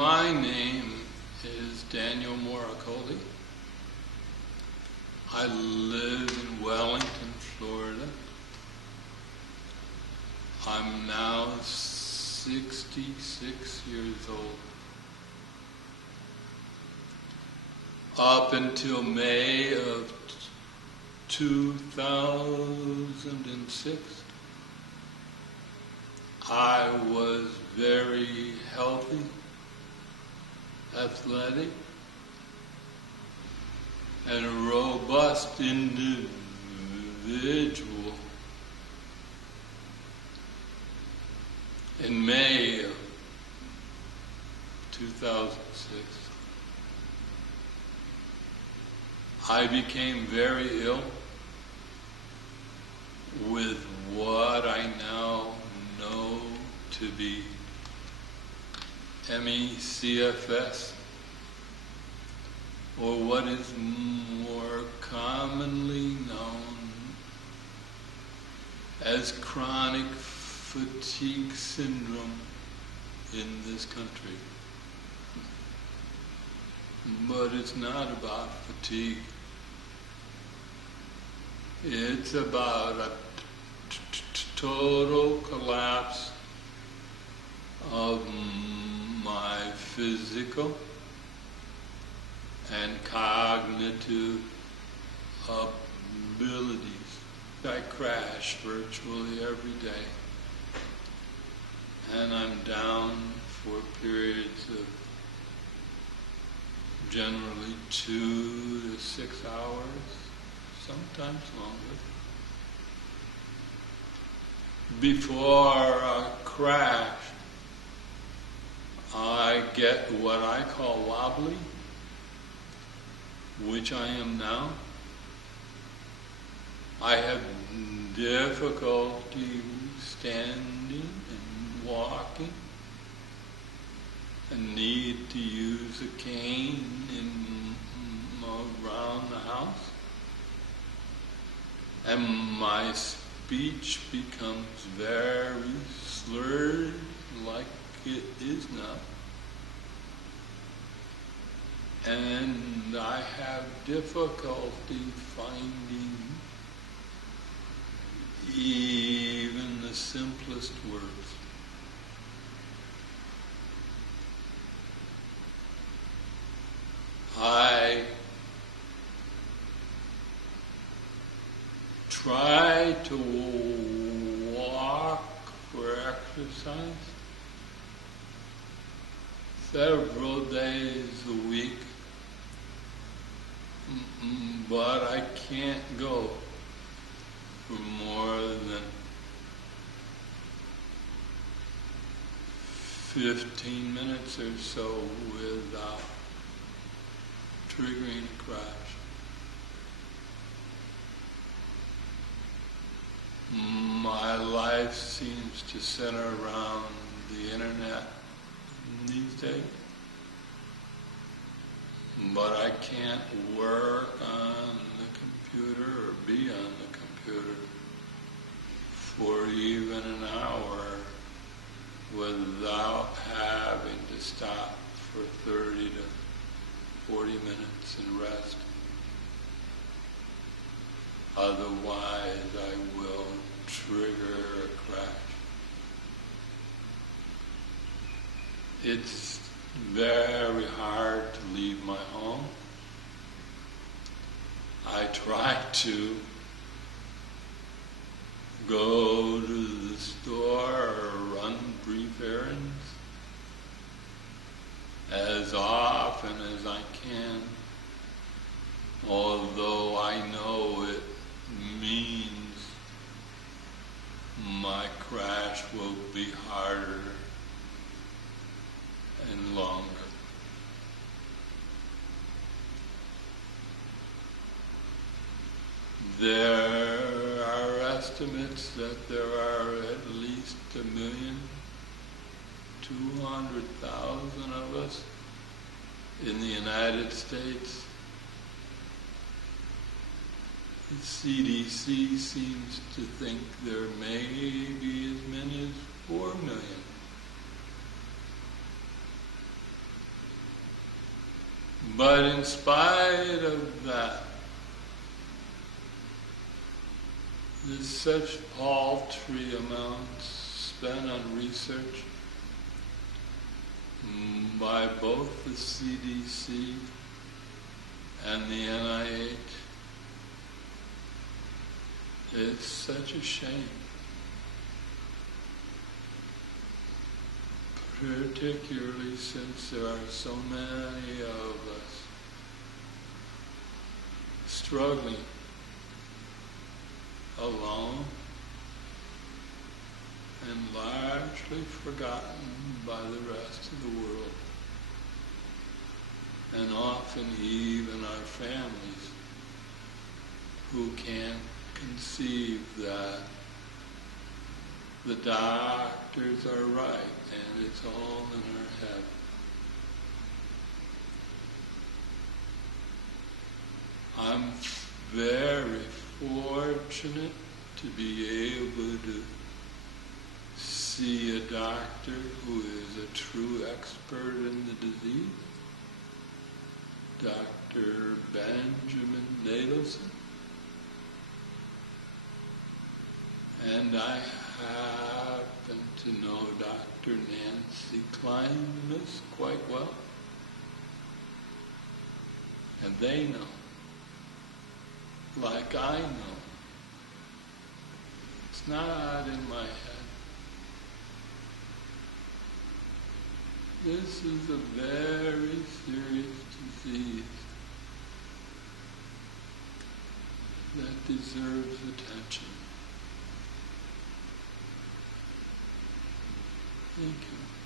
My name is Dan Moricoli. I live in Wellington, Florida. I'm now 66 years old. Up until May of 2006, I was very healthy, athletic, and a robust individual. In May of 2006, I became very ill with what I now know to be ME-CFS, or what is more commonly known as chronic fatigue syndrome in this country. But it's not about fatigue. It's about a total collapse of my physical and cognitive abilities. I crash virtually every day, and I'm down for periods of generally 2 to 6 hours, sometimes longer. Before a crash, I get what I call wobbly, which I am now. I have difficulty standing and walking, and need to use a cane around the house, and my speech becomes very slurred like it is now, and I have difficulty finding even the simplest words. I try to walk for exercise several days a week, but I can't go for more than 15 minutes or so without triggering a crash. My life seems to center around the internet these days, but I can't work on the computer or be on the computer for even an hour without having to stop for 30 to 40 minutes and rest. Otherwise, I will trigger a crash. It's very hard to leave my home. I try to go to the store or run brief errands as often as I can, although I know it means my crash will be harder and longer. There are estimates that there are at least 1,200,000 of us in the United States. The CDC seems to think there may be as many as 4 million. But in spite of that, there's such paltry amounts spent on research by both the CDC and the NIH. It's such a shame. Particularly since there are so many of us struggling alone and largely forgotten by the rest of the world, and often even our families who can't conceive that the doctors are right and it's all in our head. I'm very fortunate to be able to see a doctor who is a true expert in the disease, Dr. Benjamin Nadelson. And I happen to know Dr. Nancy Kleinmus quite well. And they know, like I know. It's not in my head. This is a very serious disease that deserves attention. Thank you.